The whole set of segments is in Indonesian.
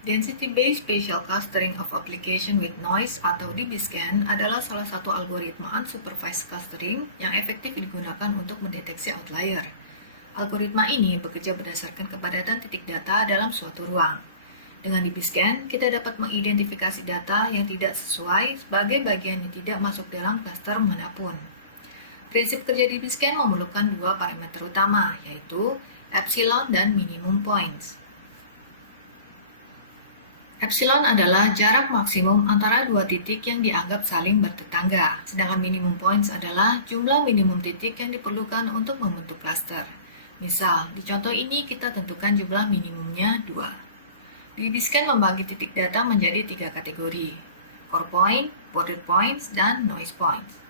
Density-Based Spatial Clustering of Application with Noise atau DBSCAN adalah salah satu algoritma unsupervised clustering yang efektif digunakan untuk mendeteksi outlier. Algoritma ini bekerja berdasarkan kepadatan titik data dalam suatu ruang. Dengan DBSCAN, kita dapat mengidentifikasi data yang tidak sesuai sebagai bagian yang tidak masuk dalam klaster manapun. Prinsip kerja DBSCAN memerlukan dua parameter utama, yaitu epsilon dan minimum points. Epsilon adalah jarak maksimum antara dua titik yang dianggap saling bertetangga, sedangkan minimum points adalah jumlah minimum titik yang diperlukan untuk membentuk klaster. Misal, di contoh ini kita tentukan jumlah minimumnya 2. DBSCAN membagi titik data menjadi 3 kategori: core point, border points, dan noise points.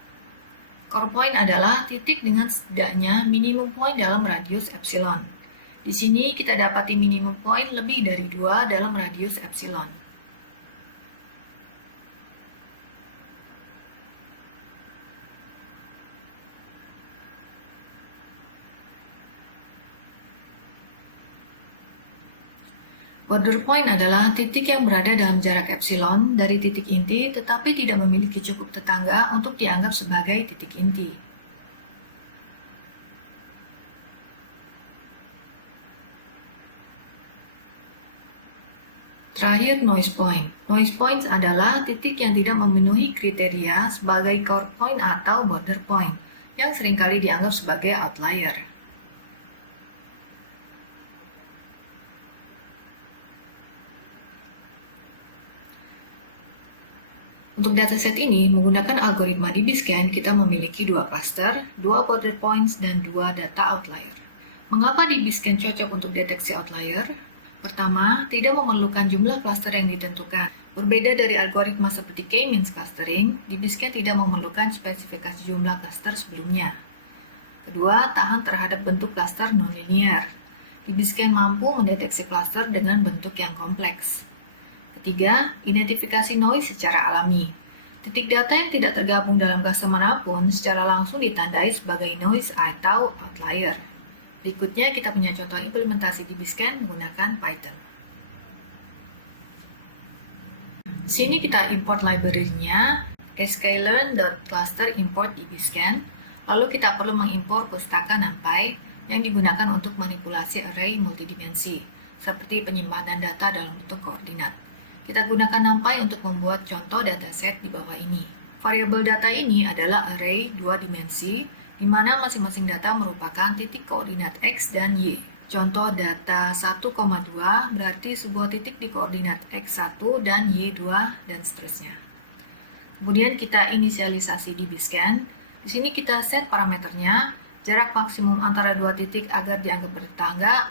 Core point adalah titik dengan setidaknya minimum point dalam radius epsilon. Di sini kita dapati minimum point lebih dari 2 dalam radius epsilon. Border point adalah titik yang berada dalam jarak epsilon dari titik inti tetapi tidak memiliki cukup tetangga untuk dianggap sebagai titik inti. Terakhir, noise point. Noise points adalah titik yang tidak memenuhi kriteria sebagai core point atau border point, yang seringkali dianggap sebagai outlier. Untuk dataset ini, menggunakan algoritma DBSCAN, kita memiliki 2 cluster, 2 border points, dan 2 data outlier. Mengapa DBSCAN cocok untuk deteksi outlier? Pertama, tidak memerlukan jumlah cluster yang ditentukan. Berbeda dari algoritma seperti K-means clustering, DBSCAN tidak memerlukan spesifikasi jumlah cluster sebelumnya. Kedua, tahan terhadap bentuk cluster nonlinear. DBSCAN mampu mendeteksi cluster dengan bentuk yang kompleks. Ketiga, identifikasi noise secara alami. Titik data yang tidak tergabung dalam cluster manapun secara langsung ditandai sebagai noise atau outlier. Berikutnya kita punya contoh implementasi DBSCAN menggunakan Python. Sini kita import library-nya sklearn.cluster import DBSCAN. Lalu kita perlu mengimpor pustaka NumPy yang digunakan untuk manipulasi array multidimensi, seperti penyimpanan data dalam bentuk koordinat. Kita gunakan NumPy untuk membuat contoh dataset di bawah ini. Variabel data ini adalah array 2 dimensi, di mana masing-masing data merupakan titik koordinat X dan Y. Contoh data 1,2 berarti sebuah titik di koordinat X1 dan Y2 dan seterusnya. Kemudian kita inisialisasi DBSCAN. Di sini kita set parameternya, jarak maksimum antara dua titik agar dianggap bertetangga,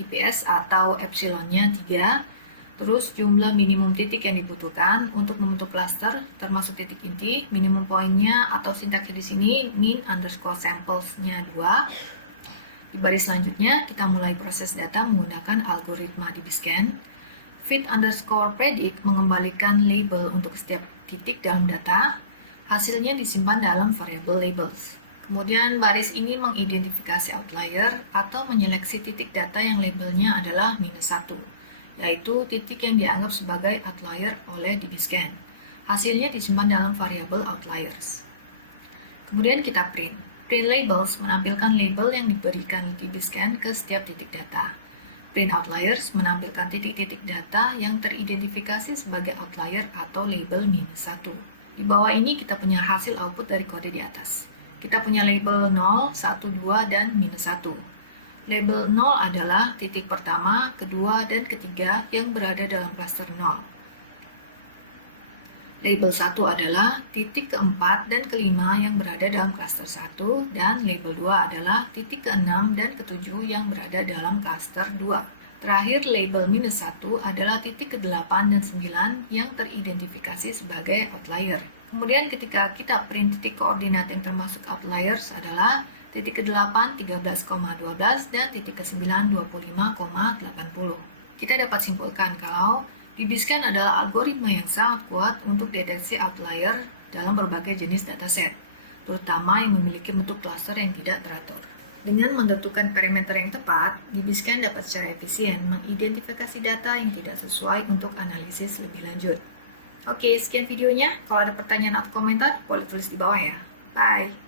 IPS atau epsilonnya 3. Terus jumlah minimum titik yang dibutuhkan untuk membentuk klaster termasuk titik inti, minimum pointnya atau sintaksnya di sini min underscore samples-nya 2. Di baris selanjutnya kita mulai proses data menggunakan algoritma DBSCAN. Fit underscore predict mengembalikan label untuk setiap titik dalam data. Hasilnya disimpan dalam variable labels. Kemudian baris ini mengidentifikasi outlier atau menyeleksi titik data yang labelnya adalah -1. Yaitu titik yang dianggap sebagai outlier oleh DBSCAN. Hasilnya disimpan dalam variabel outliers. Kemudian kita print. Print labels menampilkan label yang diberikan DBSCAN ke setiap titik data. Print outliers menampilkan titik-titik data yang teridentifikasi sebagai outlier atau label -1. Di bawah ini kita punya hasil output dari kode di atas. Kita punya label 0, 1, 2, dan -1. Label 0 adalah titik pertama, kedua, dan ketiga yang berada dalam klaster 0. Label 1 adalah titik keempat dan kelima yang berada dalam klaster 1, dan label 2 adalah titik keenam dan ketujuh yang berada dalam klaster 2. Terakhir, label -1 adalah titik ke-8 dan 9 yang teridentifikasi sebagai outlier. Kemudian ketika kita print titik koordinat yang termasuk outliers adalah titik ke-8 13,12 dan titik ke-9 25,80. Kita dapat simpulkan kalau DBSCAN adalah algoritma yang sangat kuat untuk deteksi outlier dalam berbagai jenis dataset, terutama yang memiliki bentuk klaster yang tidak teratur. Dengan menentukan parameter yang tepat, DBScan dapat secara efisien mengidentifikasi data yang tidak sesuai untuk analisis lebih lanjut. Oke, sekian videonya. Kalau ada pertanyaan atau komentar, boleh tulis di bawah ya. Bye!